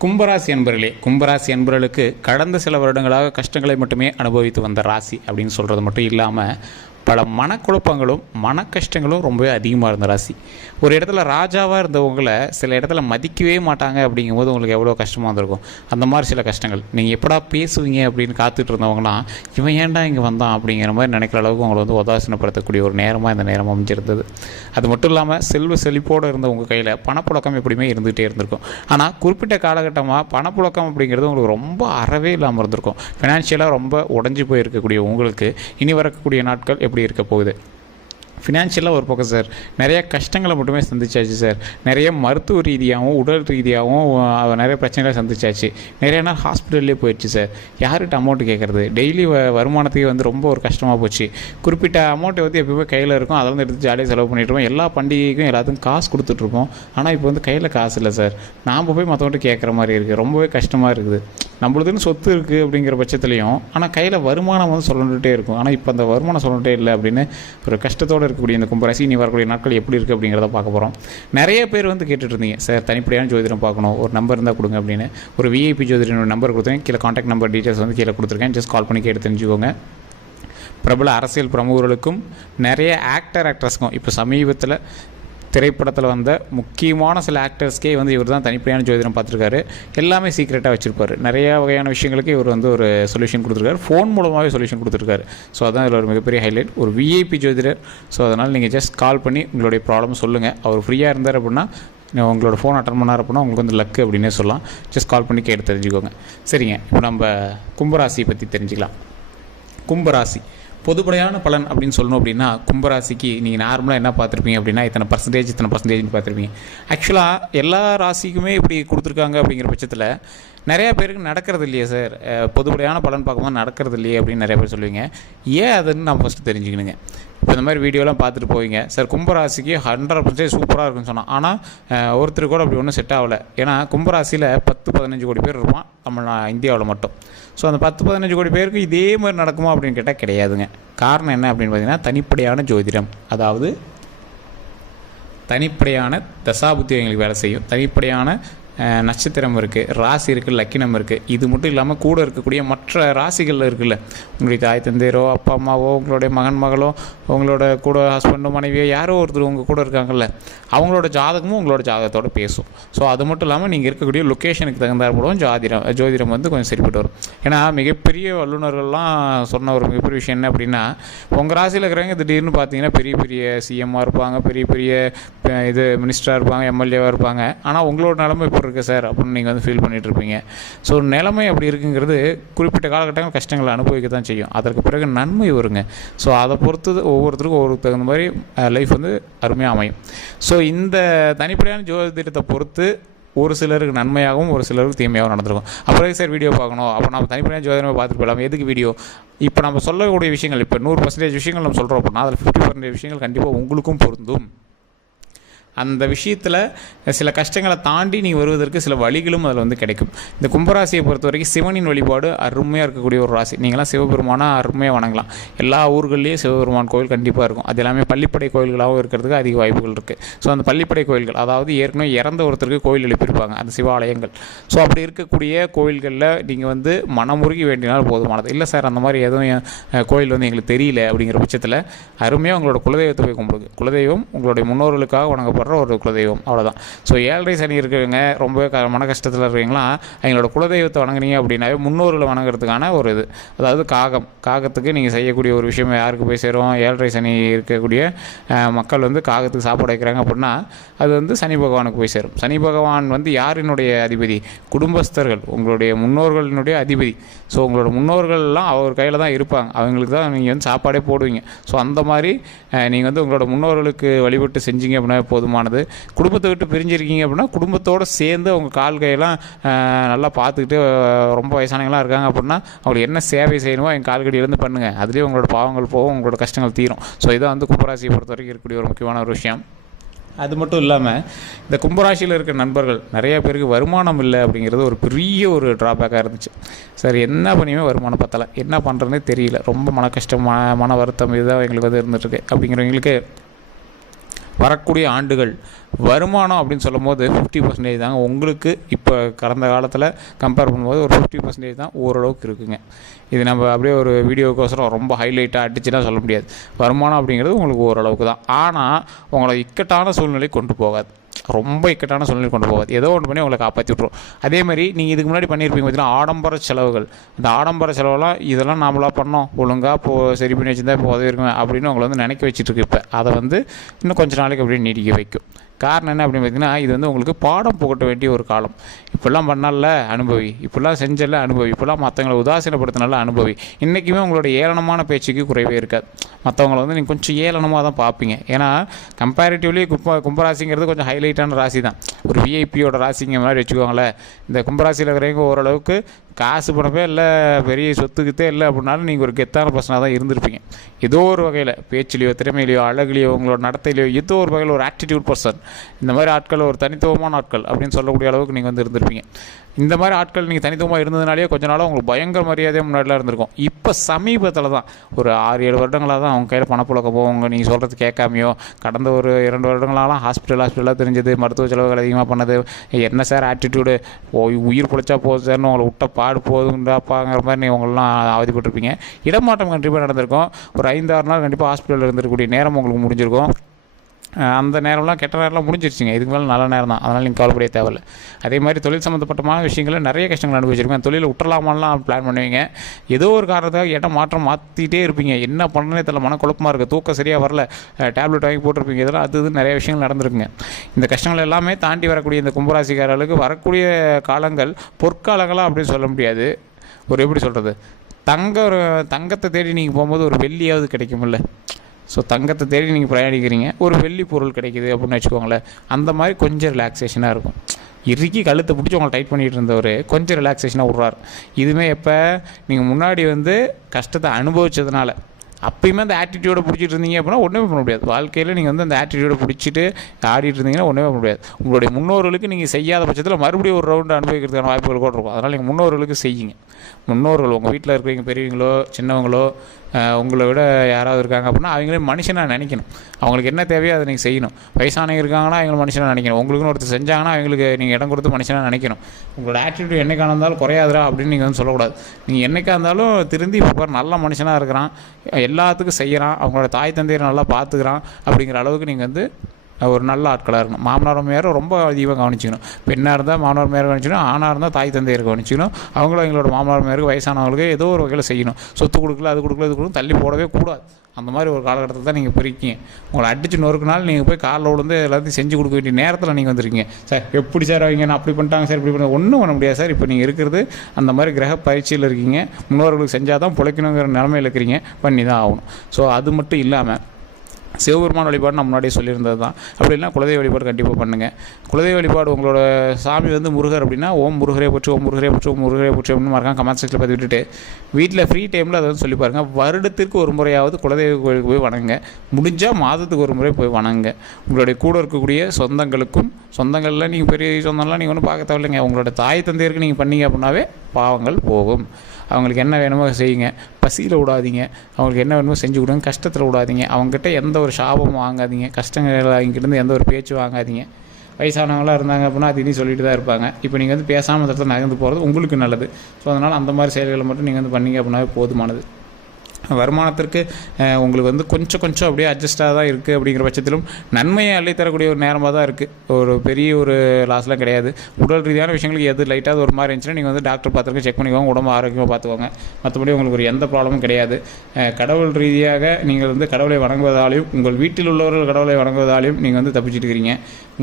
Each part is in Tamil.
கும்பராசி என்பர்களே கும்பராசி என்பர்களுக்கு கடந்த சில வருடங்களாக கஷ்டங்களை மட்டுமே அனுபவித்து வந்த ராசி அப்படின்னு சொல்கிறது மட்டும் இல்லாமல் பல மனக்குழப்பங்களும் மன கஷ்டங்களும் ரொம்பவே அதிகமாக இருந்த ராசி. ஒரு இடத்துல ராஜாவாக இருந்தவங்களை சில இடத்துல மதிக்கவே மாட்டாங்க அப்படிங்கும்போது உங்களுக்கு எவ்வளோ கஷ்டமாக இருந்திருக்கும்? அந்த மாதிரி சில கஷ்டங்கள். நீங்கள் எப்படா பேசுவீங்க அப்படின்னு காத்துட்டு இருந்தவங்களாம் இவன் ஏன்டா இங்கே வந்தான்? அப்படிங்கிற மாதிரி நினைக்கிற அளவுக்கு உங்களை வந்து உதாசீனப்படுத்தக்கூடிய ஒரு நேரமாக இந்த நேரம் அமைஞ்சிருந்தது. அது மட்டும் இல்லாமல் செல்வ செழிப்போடு இருந்த உங்கள் கையில் பணப்புழக்கம் எப்படியுமே இருந்துகிட்டே இருந்திருக்கும். ஆனால் குறிப்பிட்ட காலகட்டமாக பணப்புழக்கம் அப்படிங்கிறது உங்களுக்கு ரொம்ப அறவே இல்லாமல் இருந்திருக்கும். ஃபினான்ஷியலாக ரொம்ப உடஞ்சி போயிருக்கக்கூடிய உங்களுக்கு இனி வரக்கூடிய நாட்கள் எப்படி இருக்க போகுது? ஃபினான்ஷியலாக ஒரு பக்கம் சார் நிறைய கஷ்டங்களை மட்டுமே சந்திச்சாச்சு சார் நிறைய மருத்துவ ரீதியாகவும் உடல் ரீதியாகவும் நிறைய பிரச்சனைகளை சந்திச்சாச்சு. நிறைய நாள் ஹாஸ்பிட்டல்லே போயிடுச்சு சார் யார்கிட்ட அமௌண்ட் கேட்குறது? டெய்லி வ வருமானத்துக்கு வந்து ரொம்ப ஒரு கஷ்டமாக போச்சு. குறிப்பிட்ட அமௌண்ட்டை வந்து எப்பயுமே கையில் இருக்கும். அதை வந்து எடுத்து ஜாலியாக செலவு பண்ணிட்டுருக்கோம் எல்லா பண்டிகைக்கும் எல்லாத்துக்கும் காசு கொடுத்துட்ருப்போம் ஆனால் இப்போ வந்து கையில் காசு இல்லை சார் நாம் போய் மற்றவங்கள்ட்ட கேட்குற மாதிரி இருக்குது ரொம்பவே கஷ்டமாக இருக்குது. நம்மளுதுன்னு சொத்து இருக்குது அப்படிங்கிற பட்சத்துலையும் ஆனால் கையில் வருமானம் வந்து சொல்லிட்டே இருக்கும். ஆனால் இப்போ அந்த வருமானம் சொல்லிட்டே இல்லை அப்படின்னு ஒரு கஷ்டத்தோடு இருக்கக்கூடிய இந்த கும்பராசி இனி வரக்கூடிய நாட்கள் எப்படி இருக்குது அப்படிங்கிறத பார்க்க போகிறோம் நிறைய பேர் வந்து கேட்டுட்டு இருந்தீங்க சார் தனிப்படையான ஜோதிடம் பார்க்கணும் ஒரு நம்பர் இருந்தால் கொடுங்க அப்படின்னு. ஒரு விஐபி ஜோதிடனோட நம்பர் கொடுத்தேன் கீழே காண்டாக்ட் நம்பர் டீட்டெயில்ஸ் வந்து கீழே கொடுத்துருக்கேன். ஜஸ்ட் கால் பண்ணி கேட்டு தெரிஞ்சுக்கோங்க. பிரபல அரசியல் பிரமுகர்களுக்கும் நிறைய ஆக்டர் ஆக்ட்ரஸ்க்கும் இப்போ சமீபத்தில் திரைப்படத்தில் வந்த முக்கியமான சில ஆக்டர்ஸ்க்கே வந்து இவர் தான் தனிப்படையான ஜோதிடம் பார்த்துருக்காரு. எல்லாமே சீக்ரெட்டாக வச்சுருப்பார். நிறைய வகையான விஷயங்களுக்கு இவர் வந்து ஒரு சொல்யூஷன் கொடுத்துருக்காரு. ஃபோன் மூலமாகவே சொல்யூஷன் கொடுத்துருக்காரு. ஸோ அதான் இதில் ஒரு மிகப்பெரிய ஹைலைட் ஒரு விஐபி ஜோதிடர். ஸோ அதனால் நீங்கள் ஜஸ்ட் கால் பண்ணி உங்களுடைய ப்ராப்ளம் சொல்லுங்கள் அவர் ஃப்ரீயாக இருந்தார் அப்படின்னா உங்களோட ஃபோன் அட்டன் பண்ணார் அப்படின்னா உங்களுக்கு வந்து லக்கு அப்படின்னே சொல்லலாம். ஜஸ்ட் கால் பண்ணி கேட்டு தெரிஞ்சுக்கோங்க. சரிங்க. இப்போ நம்ம கும்பராசியை பற்றி தெரிஞ்சுக்கலாம். கும்பராசி. பொதுப்படையான பலன் அப்படின்னு சொல்லணும் அப்படின்னா கும்பராசிக்கு நீங்கள் நார்மலாக என்ன பார்த்துருப்பீங்க அப்படின்னா இத்தனை பர்சன்டேஜ் இத்தனை பர்சன்டேஜ்னு பார்த்துருப்பீங்க. ஆக்சுவலாக எல்லா ராசிக்குமே இப்படி கொடுத்துருக்காங்க அப்படிங்கிற பட்சத்தில் நிறையா பேருக்கு நடக்கிறது இல்லையே சார். பொதுப்படையான பலன் பார்க்கும்போது நடக்கிறது இல்லையே அப்படின்னு நிறைய பேர் சொல்லுவீங்க. ஏன் அதுன்னு நான் ஃபஸ்ட்டு தெரிஞ்சுக்கணுங்க. இப்போ இந்த மாதிரி வீடியோலாம் பார்த்துட்டு போவீங்க. சார் கும்பராசிக்கு ஹண்ட்ரட் பர்சன்டேஜ் சூப்பராக இருக்குன்னு சொன்னான். ஆனால் ஒருத்தர் கூட அப்படி ஒன்றும் செட் ஆகலை. ஏன்னா கும்பராசியில் பத்து பதினஞ்சு கோடி பேர் இருப்பான். நம்ம இந்தியாவில் மட்டும். ஸோ அந்த பத்து பதினஞ்சு கோடி பேருக்கு இதே மாதிரி நடக்குமா அப்படின்னு கேட்டால் கிடையாதுங்க. காரணம் என்ன அப்படின்னு பார்த்தீங்கன்னா தனிப்படையான ஜோதிடம். அதாவது தனிப்படையான தசாபுத்தி எங்களுக்கு வேலை செய்யும். தனிப்படையான நட்சத்திரம் இருக்குது ராசி இருக்குது லக்கினம் இருக்குது இது மட்டும் இல்லாமல் கூட இருக்கக்கூடிய மற்ற ராசிகள் இருக்குல்ல. உங்களுடைய தாய் தந்தையரோ அப்பா அம்மாவோ உங்களுடைய மகன் மகளோ உங்களோட கூட ஹஸ்பண்டோ மனைவியோ யாரோ ஒருத்தர் உங்கள் கூட இருக்காங்கல்ல அவங்களோட ஜாதகமும் உங்களோட ஜாதகத்தோடு பேசும். ஸோ அது மட்டும் இல்லாமல் நீங்கள் இருக்கக்கூடிய லொக்கேஷனுக்கு தகுந்தாற்படும் ஜாதிரம் ஜோதிடம் வந்து கொஞ்சம் சரிப்பட்டு வரும். ஏன்னா மிகப்பெரிய வல்லுநர்கள்லாம் சொன்ன ஒரு மிகப்பெரிய விஷயம் என்ன அப்படின்னா உங்கள் ராசியில் இருக்கிறவங்க திடீர்னு பார்த்தீங்கன்னா பெரிய பெரிய சிஎம்மாக இருப்பாங்க பெரிய பெரிய இது மினிஸ்டராக இருப்பாங்க எம்எல்ஏவாக இருப்பாங்க. ஆனால் உங்களோட நிலமை இப்போ இருக்குது சார் அப்படின்னு நீங்கள் வந்து ஃபீல் பண்ணிகிட்ருப்பீங்க இருப்பீங்க. ஸோ நிலைமை அப்படி இருக்குங்கிறது குறிப்பிட்ட காலகட்டங்கள் கஷ்டங்களை அனுபவிக்க தான் செய்யும். அதற்கு பிறகு நன்மை வருங்க. ஸோ அதை பொறுத்து ஒவ்வொருத்தருக்கும் ஒவ்வொரு தகுந்த மாதிரி லைஃப் வந்து அருமையாக அமையும். ஸோ இந்த தனிப்படையான ஜோதிடத்தை பொறுத்து ஒரு சிலருக்கு நன்மையாகவும் ஒரு சிலருக்கு தீமையாகவும் நடந்திருக்கும். அப்புறம் சார் வீடியோ பார்க்கணும்? அப்போ நம்ம தனிப்படையான ஜோதிடமே பார்த்துட்டு போகலாம் எதுக்கு வீடியோ இப்போ நம்ம சொல்லக்கூடிய விஷயங்கள் இப்போ நூறு பர்சன்டேஜ் விஷயங்கள் நம்ம சொல்கிறோம் அப்படின்னா அதில் ஃபிஃப்டி பர்சன்டேஜ் விஷயங்கள் கண்டிப்பாக உங்களுக்கும் பொருந்தும். அந்த விஷயத்தில் சில கஷ்டங்களை தாண்டி நீங்கள் வருவதற்கு சில வழிகளும் அதில் வந்து கிடைக்கும். இந்த கும்பராசியை பொறுத்த வரைக்கும் சிவனின் வழிபாடு அருமையாக இருக்கக்கூடிய ஒரு ராசி. நீங்களாம் சிவபெருமானாக அருமையாக வணங்கலாம். எல்லா ஊர்கள்லேயும் சிவபெருமான் கோயில் கண்டிப்பாக இருக்கும். அது எல்லாமே பள்ளிப்படை கோயில்களாகவும் இருக்கிறதுக்கு அதிக வாய்ப்புகள் இருக்குது ஸோ அந்த பள்ளிப்படை கோயில்கள் அதாவது ஏற்கனவே இறந்த ஒருத்தருக்கு கோயில் எழுப்பியிருப்பாங்க. அந்த சிவாலயங்கள். ஸோ அப்படி இருக்கக்கூடிய கோயில்களில் நீங்கள் வந்து மனமுருகி வேண்டினால் போதுமானது. இல்லை சார் அந்த மாதிரி எதுவும் கோயில் வந்து எங்களுக்கு தெரியல அப்படிங்கிற பட்சத்தில் அருமையாக உங்களோட குலதெய்வத்தை போய் கும்பிடுங்க. குலதெய்வம் உங்களுடைய முன்னோர்களுக்காக வணங்கப்படுற ஒரு குலதெய்வம். அவ்வளோதான் ஸோ ஏழரை சனி இருக்கிறவங்க ரொம்பவே க மன கஷ்டத்தில் இருக்கிறீங்களா அவங்களோட குலதெய்வத்தை வணங்குனீங்க அப்படின்னாவே முன்னோர்களை வணங்குறதுக்கான ஒரு இது. அதாவது காகம். காகத்துக்கு நீங்கள் செய்யக்கூடிய ஒரு விஷயம் யாருக்கு போய் சேரும்? ஏழரை சனி இருக்கக்கூடிய மக்கள் வந்து காகத்துக்கு சாப்பாடு வைக்கிறாங்க அப்படின்னா அது வந்து சனி பகவானுக்கு போய் சேரும். சனி பகவான் வந்து யாரினுடைய அதிபதி? குடும்பஸ்தர்கள். உங்களுடைய முன்னோர்களினுடைய அதிபதி. ஸோ உங்களோட முன்னோர்கள்லாம் அவர் கையில் தான் இருப்பாங்க. அவங்களுக்கு தான் நீங்கள் வந்து சாப்பாடே போடுவீங்க. ஸோ அந்த மாதிரி நீங்கள் வந்து உங்களோட முன்னோர்களுக்கு வழிபட்டு செஞ்சீங்க அப்படின்னா போதுமானது. குடும்பத்தை விட்டு பிரிஞ்சிருக்கீங்க அப்படின்னா குடும்பத்தோடு சேர்ந்து அவங்க கால் கையெல்லாம் நல்லா பார்த்துக்கிட்டு ரொம்ப வயசானவங்களாம் இருக்காங்க அப்படின்னா அவங்களுக்கு என்ன சேவை செய்யணுமோ எங்கள் கால்கடி இருந்து பண்ணுங்கள் அதுலேயே உங்களோட பாவங்கள் போகும் உங்களோட கஷ்டங்கள் தீரும். ஸோ இதான் வந்து கும்பராசியை பொறுத்த வரைக்கும் இருக்கக்கூடிய ஒரு முக்கியமான ஒரு விஷயம். அது மட்டும் இல்லாமல் இந்த கும்பராசியில் இருக்க நண்பர்கள் நிறைய பேருக்கு வருமானம் இல்லை அப்படிங்கிறது ஒரு பெரிய ஒரு ட்ராபேக்காக இருந்துச்சு. சார் என்ன பண்ணியுமே வருமானம் பத்தலை. என்ன பண்ணுறதுனே தெரியல. ரொம்ப மன கஷ்டம் மன மன வருத்தம் இதுதான் எங்களுக்கு வந்து இருந்துகிட்ருக்கு அப்படிங்கிறவங்களுக்கு வரக்கூடிய ஆண்டுகள் வருமானம் அப்படின்னு சொல்லும் போது ஃபிஃப்டி பர்சன்டேஜ் தாங்க. உங்களுக்கு இப்போ கடந்த காலத்தில் கம்பேர் பண்ணும்போது ஒரு ஃபிஃப்டி பர்சன்டேஜ் தான் ஓரளவுக்கு இருக்குங்க. இது நம்ம அப்படியே ஒரு வீடியோக்கோசரம் ரொம்ப ஹைலைட்டாக அடிச்சுலாம் சொல்ல முடியாது. வருமானம் அப்படிங்கிறது உங்களுக்கு ஓரளவுக்கு தான். ஆனால் உங்களை இக்கட்டான சூழ்நிலை கொண்டு போகாது. ரொம்ப இக்கட்டான சூழ்நிலை கொண்டு போகாது. ஏதோ ஒன்று பண்ணி உங்களை காப்பாற்றி விட்ரும் அதே மாதிரி நீங்கள் இதுக்கு முன்னாடி பண்ணியிருப்பீங்க பார்த்தீங்கன்னா ஆடம்பர செலவுகள். இந்த ஆடம்பர செலவெல்லாம் இதெல்லாம் நாமளாக பண்ணோம். ஒழுங்காக இப்போ சரி பண்ணி வச்சுருந்தா இப்போ உதவி இருக்குமே அப்படின்னு உங்களை வந்து நினைக்க வச்சுட்டு இருக்கு இப்போ அதை வந்து இன்னும் கொஞ்ச நாளைக்கு அப்படியே நீடிக்க வைக்கும். காரணம் என்ன அப்படின்னு பார்த்தீங்கன்னா இது வந்து உங்களுக்கு பாடம் புகட்ட வேண்டிய ஒரு காலம். இப்படிலாம் பண்ணால அனுபவி. இப்படிலாம் செஞ்சல அனுபவி. இப்படிலாம் மற்றவங்களை உதாசீனப்படுத்தினால அனுபவி. இன்றைக்குமே உங்களோட ஏளனமான பேச்சுக்கு குறைவே இருக்காது. மற்றவங்களை வந்து நீங்கள் கொஞ்சம் ஏளனமாக தான் பார்ப்பீங்க. ஏன்னா கம்பேரிட்டிவ்லி கும்ப கும்பராசிங்கிறது கொஞ்சம் ஹைலைட்டான ராசி தான் ஒரு விஐபியோட ராசிங்க மாதிரி வச்சுக்கோங்களேன். இந்த கும்பராசியில் இருக்கிறவங்க ஓரளவுக்கு காசு பணமே இல்லை பெரிய சொத்துக்கிட்டே இல்லை அப்படின்னாலும் நீங்கள் ஒரு கெத்தான பர்சனாக தான் இருந்திருப்பீங்க. ஏதோ ஒரு வகையில் பேச்சிலையோ திறமையிலையோ அழகுலையோ உங்களோட நடத்தையிலையோ ஏதோ ஒரு வகையில் ஒரு ஆட்டிடியூட் பர்சன் இந்த மாதிரி ஆட்கள் ஒரு தனித்துவமான ஆட்கள் அப்படின்னு சொல்லக்கூடிய அளவுக்கு நீங்கள் வந்து இருந்திருப்பீங்க. இந்த மாதிரி ஆட்கள் நீங்கள் தனித்துவமாக இருந்ததுனாலே கொஞ்ச நாளாக உங்களுக்கு பயங்கர மரியாதையாக முன்னாடிலாம் இருந்திருக்கும். இப்போ சமீபத்தில் தான் ஒரு ஆறு ஏழு வருடங்களாக தான் அவங்க கையில் பணப்புழக்கமோ அவங்க நீங்கள் சொல்கிறது கேட்காமையோ கடந்த ஒரு இரண்டு வருடங்களாலாம் ஹாஸ்பிட்டல் ஹாஸ்பிட்டலாக தெரிஞ்சது மருத்துவ செலவுகள் அதிகமாக பண்ணது. என்ன சார் ஆட்டிடியூடு உயிர் பிழைச்சா போகுது சார்னு உங்களை விட்ட பாடு போதுங்கடாப்பாங்கிற மாதிரி நீ உங்களெலாம் அவதிப்பட்டிருப்பீங்க. இடமாற்றம் கண்டிப்பாக நடந்திருக்கும். ஒரு ஐந்தாறு நாள் கண்டிப்பாக ஹாஸ்பிட்டலில் இருந்திருக்கக்கூடிய நேரம் உங்களுக்கு முடிஞ்சிருக்கும். அந்த நேரம்லாம் கெட்ட நேரம்லாம் முடிஞ்சிருச்சுங்க. இதுக்கு மேலே நல்ல நேரம் தான். அதனால் நீங்கள் கவலைப்படிய தேவையில்ல. அதே மாதிரி தொழில் சம்மந்தப்பட்டமான விஷயங்களில் நிறைய கஷ்டங்கள் அனுபவிச்சிருக்கேன் தொழில் விட்டுலாமான்லாம் பிளான் பண்ணுவீங்க. ஏதோ ஒரு காரணத்துக்காக இடம் மாற்றம் மாற்றிட்டே இருப்பீங்க. என்ன பண்ணனே தெரியல. மனக்குழப்பமாக இருக்குது தூக்கம் சரியாக வரல. டேப்லெட் வாங்கி போட்டிருப்பீங்க. இதெல்லாம் அது இது நிறைய விஷயங்கள் நடந்திருக்குங்க. இந்த கஷ்டங்கள் எல்லாமே தாண்டி வரக்கூடிய இந்த கும்பராசிக்காரர்களுக்கு வரக்கூடிய காலங்கள் பொற்காலங்களாக அப்படின்னு சொல்ல முடியாது. ஒரு எப்படி சொல்கிறது தங்க ஒரு தங்கத்தை தேடி நீங்கள் போகும்போது ஒரு வெள்ளியாவது கிடைக்கும்ல. ஸோ தங்கத்தை தேடி நீங்கள் பிரயாணிக்கிறீங்க. ஒரு வெள்ளி பொருள் கிடைக்குது அப்படின்னு வச்சுக்கோங்களேன். அந்த மாதிரி கொஞ்சம் ரிலாக்ஸேஷனாக இருக்கும். இறுக்கி கழுத்தை பிடிச்சி உங்களை டைட் பண்ணிகிட்டு இருந்தவர் கொஞ்சம் ரிலாக்ஸேஷனாக விட்றாரு. இதுவுமே எப்போ? நீங்கள் முன்னாடி வந்து கஷ்டத்தை அனுபவித்ததுனால அப்பயுமே அந்த ஆட்டிடியூடை பிடிச்சிட்டு இருந்தீங்க அப்படின்னா ஒன்றுமே பண்ண முடியாது. வாழ்க்கையில் நீங்கள் வந்து அந்த ஆட்டிடியூடை பிடிச்சிட்டு ஆடிட்டு இருந்தீங்கன்னா ஒன்றுமே பண்ண முடியாது. உங்களுடைய முன்னோர்களுக்கு நீங்கள் செய்யாத பட்சத்தில் மறுபடியும் ஒரு ரவுண்டு அனுபவிக்கிறதுக்கான வாய்ப்புகள் கூட இருக்கும். அதனால் நீங்கள் முன்னோர்களுக்கு செய்யுங்க. முன்னோர்கள் உங்கள் வீட்டில் இருக்கிறவங்க பெரியவங்களோ சின்னவங்களோ உங்களை விட யாராவது இருக்காங்க அப்படின்னா அவங்களே மனுஷனாக நினைக்கணும். அவங்களுக்கு என்ன தேவையோ அதை நீங்கள் செய்யணும். வயசானவங்க இருக்காங்கன்னா அவங்கள மனுஷனாக நினைக்கணும். உங்களுக்குன்னு ஒருத்தர் செஞ்சாங்கன்னா அவங்களுக்கு நீங்கள் இடம் கொடுத்து மனுஷனாக நினைக்கணும். உங்களோட ஆட்டிடியூட் என்னைக்கா இருந்தாலும் குறையாதுடா அப்படின்னு நீங்கள் வந்து சொல்லக்கூடாது. நீங்கள் என்னைக்கா இருந்தாலும் திருந்தி இப்போ நல்ல மனுஷனாக இருக்கிறான். எல்லாத்துக்கும் செய்கிறான் அவங்களோட தாய் தந்தையை நல்லா பார்த்துக்கிறான் அப்படிங்கிற அளவுக்கு நீங்கள் வந்து ஒரு நல்ல ஆட்களாக இருக்கணும். மாமனார் மாமியாரை ரொம்ப அதிகமாக கவனிச்சிக்கணும். பெண்ணாக இருந்தால் மாமனார் மாமியார் கவனிச்சிக்கணும். ஆணாக இருந்தால் தாய் தந்தையர் கவனிச்சிக்கணும். அவங்களும் எங்களோட மாமனார் மேருக்கு வயசானவங்களுக்கு ஏதோ ஒரு வகையில் செய்யணும். சொத்து கொடுக்கல அது கொடுக்கல இது கொடுக்கல தள்ளி போடவே கூடாது. அந்த மாதிரி ஒரு காலகட்டத்தில் தான் நீங்கள் பிரிக்கீங்க உங்களை அடிச்சு நொறுக்குனாலும் நீங்கள் போய் காலில் விழுந்து எல்லாத்தையும் செஞ்சு கொடுக்க வேண்டிய நேரத்தில் நீங்கள் வந்திருக்கீங்க. சார் எப்படி சார் அவங்க நான் அப்படி பண்ணிட்டாங்க சார் இப்படி பண்ண? ஒன்றும் பண்ண முடியாது சார். இப்போ நீங்கள் இருக்கிறது அந்த மாதிரி கிரக பயிற்சியில் இருக்கீங்க. முன்னோர்களுக்கு செஞ்சால் தான் பிழைக்கணுங்கிற நிலமையில் இருக்கிறீங்க. பண்ணி தான் ஆகணும். ஸோ அது மட்டும் இல்லாமல் சிவபெருமான் வழிபாடு நான் முன்னாடியே சொல்லியிருந்தது தான். அப்படி குலதெய்வ வழிபாடு கண்டிப்பாக பண்ணுங்கள் குலதெய்வ வழிபாடு உங்களோட சாமி வந்து முருகர் அப்படின்னா ஓம் முருகரே போச்சு ஓம் முருகரே போச்சு ஓம் முருகரே போச்சு அப்படின்னு மறக்காம கமெண்ட் செக்ஷனில் பார்த்து விட்டுட்டு வீட்டில் ஃப்ரீ டைமில் அதை வந்து சொல்லி பாருங்கள் வருடத்திற்கு ஒரு முறையாவது குலதெய்வ கோயிலுக்கு போய் வணங்குங்க. முடிஞ்சால் மாதத்துக்கு ஒரு முறை போய் வணங்குங்க. உங்களுடைய கூட இருக்கக்கூடிய சொந்தங்களுக்கும் சொந்தங்களில் நீங்கள் பெரிய சொந்தம்லாம் நீங்கள் ஒன்றும் பார்க்க தேவையில்லைங்க. உங்களோட தாய் தந்தையருக்கு நீங்கள் பண்ணீங்க அப்படின்னாவே பாவங்கள் போகும். அவங்களுக்கு என்ன வேணுமோ செய்யுங்க. பசியில் விடாதீங்க. அவங்களுக்கு என்ன வேணுமோ செஞ்சு கொடுங்க. கஷ்டத்தில் விடாதீங்க. அவங்ககிட்ட எந்த ஒரு சாபமும் வாங்காதீங்க. கஷ்டங்கள் அவங்ககிட்ட எந்த ஒரு பேச்சும் வாங்காதீங்க. வயசானவங்களாக இருந்தாங்க அப்படின்னா அது இனி சொல்லிட்டு தான் இருப்பாங்க. இப்போ நீங்கள் வந்து பேசாமல் தரத்தில் நகர்ந்து போகிறது உங்களுக்கு நல்லது. ஸோ அதனால் அந்த மாதிரி செயல்களை மட்டும் நீங்கள் வந்து பண்ணீங்க அப்படின்னாவே போதுமானது. வருமானத்திற்கு உங்களுக்கு வந்து கொஞ்சம் கொஞ்சம் அப்படியே அட்ஜஸ்டாக தான் இருக்குது அப்படிங்கிற பட்சத்திலும் நன்மையை அள்ளி தரக்கூடிய ஒரு நேரமாக தான் இருக்குது ஒரு பெரிய ஒரு லாஸ்லாம் கிடையாது. உடல் ரீதியான விஷயங்களுக்கு எது லைட்டாக ஒரு மாதிரி இருந்துச்சுன்னா நீங்கள் வந்து டாக்டர் பார்த்துருக்க செக் பண்ணிக்கோங்க உடம்பு ஆரோக்கியமாக பார்த்துக்கோங்க. மற்றபடி உங்களுக்கு ஒரு எந்த ப்ராப்ளமும் கிடையாது. கடவுள் ரீதியாக நீங்கள் வந்து கடவுளை வணங்குவதாலையும் உங்கள் வீட்டில் உள்ளவர்கள் கடவுளை வணங்குவதாலையும் நீங்கள் வந்து தப்பிச்சிட்டு இருக்கிறீங்க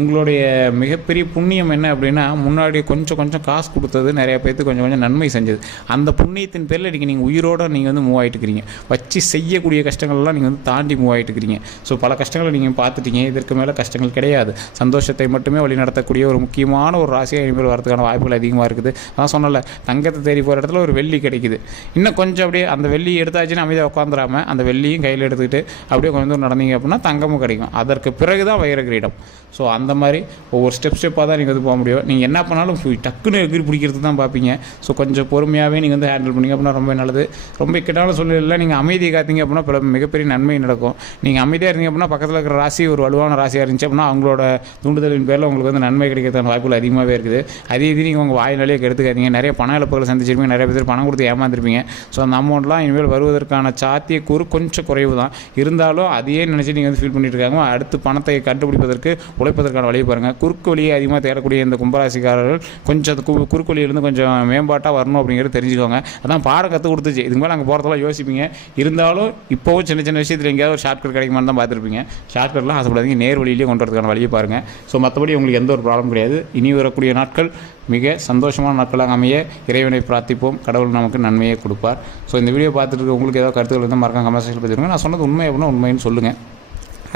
உங்களுடைய மிகப்பெரிய புண்ணியம் என்ன அப்படின்னா முன்னாடி கொஞ்சம் கொஞ்சம் காசு கொடுத்தது நிறைய பேர்த்து கொஞ்சம் கொஞ்சம் நன்மை செஞ்சது. அந்த புண்ணியத்தின் பேரில் இன்றைக்கி நீங்கள் உயிரோடு நீங்கள் வந்து மூவ் ஆகிட்டு இருக்கிறீங்க வச்சு செய்யக்கூடிய கஷ்டங்கள்லாம் நீங்கள் வந்து தாண்டி மூவ் ஆகிட்டு இருக்கிறீங்க ஸோ பல கஷ்டங்களை நீங்கள் பார்த்துட்டீங்க. இதற்கு மேலே கஷ்டங்கள் கிடையாது. சந்தோஷத்தை மட்டுமே வழி நடத்தக்கூடிய ஒரு முக்கியமான ஒரு ராசியாக இனிமேல் வரதுக்கான வாய்ப்புகள் அதிகமாக இருக்குது. அதான் சொன்னல தங்கத்தை தேடி போகிற இடத்துல ஒரு வெள்ளி கிடைக்குது. இன்னும் கொஞ்சம் அப்படியே அந்த வெள்ளி எடுத்தாச்சுன்னு அமைதியாக உட்காந்துடாம அந்த வெள்ளியும் கையில் எடுத்துக்கிட்டு அப்படியே கொஞ்சம் நடந்தீங்க அப்படின்னா தங்கமும் கிடைக்கும். அதற்கு பிறகு தான் வைர கிரீடம். ஸோ அந்த மாதிரி ஒவ்வொரு ஸ்டெப் ஸ்டெப்பாக தான் நீங்கள் வந்து போக முடியும். நீங்கள் என்ன பண்ணாலும் டக்குன்னு எகிரி பிடிக்கிறது தான் பார்ப்பீங்க. ஸோ கொஞ்சம் பொறுமையாகவே நீங்கள் வந்து ஹேண்டில் பண்ணிங்க அப்படின்னா ரொம்ப நல்லது. ரொம்ப இக்கட்டான சூழ்நிலையில் நீங்கள் அமைதியை காத்தீங்க அப்படின்னா பல மிகப்பெரிய நன்மை நடக்கும். நீங்கள் அமைதியாக இருந்தீங்க அப்படின்னா பக்கத்தில் இருக்கிற ராசி ஒரு வலுவான ராசியாக இருந்துச்சு அப்படின்னா அவங்களோட தூண்டுதலின் பேரில் உங்களுக்கு வந்து நன்மை கிடைக்கிறதுக்கான வாய்ப்புகள் அதிகமாகவே இருக்குது. அதே இது நீங்கள் உங்கள் வாயினாலே கெடுத்துக்காதீங்க. நிறைய பண இழப்புகளை சந்திச்சிருப்பீங்க. நிறைய பேர் பணம் கொடுத்து ஏமாந்துருப்பீங்க. ஸோ அந்த அமௌண்ட்லாம் இனிமேல் வருவதற்கான சாத்தியக்கூறு கொஞ்சம் குறைவு தான் இருந்தாலும் அதையே நினச்சி நீங்கள் வந்து ஃபீல் பண்ணிட்டு இருக்காங்க அடுத்து பணத்தை கண்டுபிடிப்பதற்கு உழைப்பதற்கான வழியை பாருங்கள் குறுக்கு வழியை அதிகமாக தேடக்கூடிய இந்த கும்பராசிக்காரர்கள் கொஞ்சம் கு- குறுக்கு வழியிலிருந்து கொஞ்சம் மேம்பாட்டாக வரணும் அப்படிங்கிறது தெரிஞ்சுக்கோங்க. அதான் பாடம் கற்றுக் கொடுத்துச்சு. இதுக்கு மேலே அங்கே போகிறதெல்லாம் யோசிப்பீங்க. இருந்தாலும் இப்போவும் சின்ன சின்ன விஷயத்தில் எங்கேயாவது ஒரு ஷார்ட்கட் கிடைக்குமான்னு தான் பார்த்துருப்பீங்க. ஷார்ட்கட்லாம் ஆசைப்படாதீங்க. நேர் வழியிலேயே கொண்டு வரதுக்கான வழியை பாருங்கள் ஸோ மற்றபடி உங்களுக்கு எந்த ஒரு ப்ராப்ளம் கிடையாது. இனி வரக்கூடிய நாட்கள் மிக சந்தோஷமான நாட்களாக அமைய இறைவனை பிரார்த்திப்போம். கடவுள் நமக்கு நன்மையை கொடுப்பார். ஸோ இந்த வீடியோ பார்த்துட்டு இருக்க உங்களுக்கு ஏதாவது கருத்துக்கள் இருந்தால் மறக்காம கமெண்ட் செக்ஷன் நான் சொன்னது உண்மை அப்படின்னா உண்மைன்னு சொல்லுங்கள்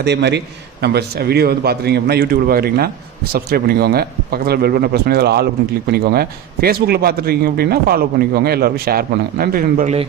அதே மாதிரி நம்ம வீடியோ வந்து பார்த்துட்டீங்க அப்படின்னா யூடியூப்பில் பார்க்குறீங்கன்னா சப்ஸ்கிரைப் பண்ணிக்கோங்க. பக்கத்தில் பெல் பட்டனை ப்ரெஸ் பண்ணி அதில் ஆல் அப்படின்னு கிளிக் பண்ணிக்கோங்க. ஃபேஸ்புக்கில் பார்த்துட்டீங்க அப்படின்னா ஃபாலோ பண்ணிக்கோங்க. எல்லாருக்கும் ஷேர் பண்ணுங்கள் நன்றி நண்பர்களே.